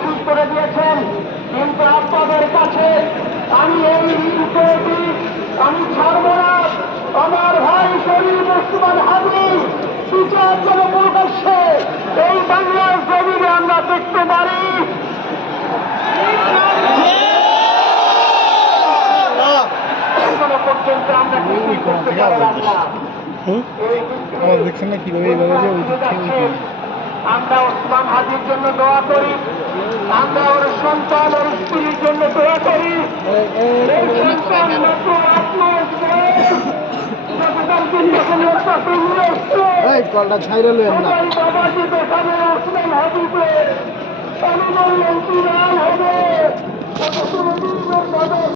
মসজিদ করে দিয়েছেন, কিন্তু আপনাদের কাছে আমি এই বিষয়টি আমি ছাড়ব না। আমার ভাই শরীর মুসলমান হাজি বিচার যেন প্রকাশ্যে এই বাংলার জমিনে আমরা দেখতে পারি। এখনো পর্যন্ত আমরা কিছুই করতে পারলাম না। দেখছেন না কিভাবে এইভাবে যে ওই দিক থেকে আমরা ওসমান হাজির জন্য দোয়া করি, আমরা ওর সন্তান ওর স্ত্রীর জন্য দোয়া করি। এই সন্তান মাত্র 8 মাস বয়স, গতকালকে যখন রক্তাক্ত হয়ে আসছে, কলটা ছাইরে সবাই বাবাজি দেখাবে ওসমান হাজিকে, আমি বললাম কি রান হবে।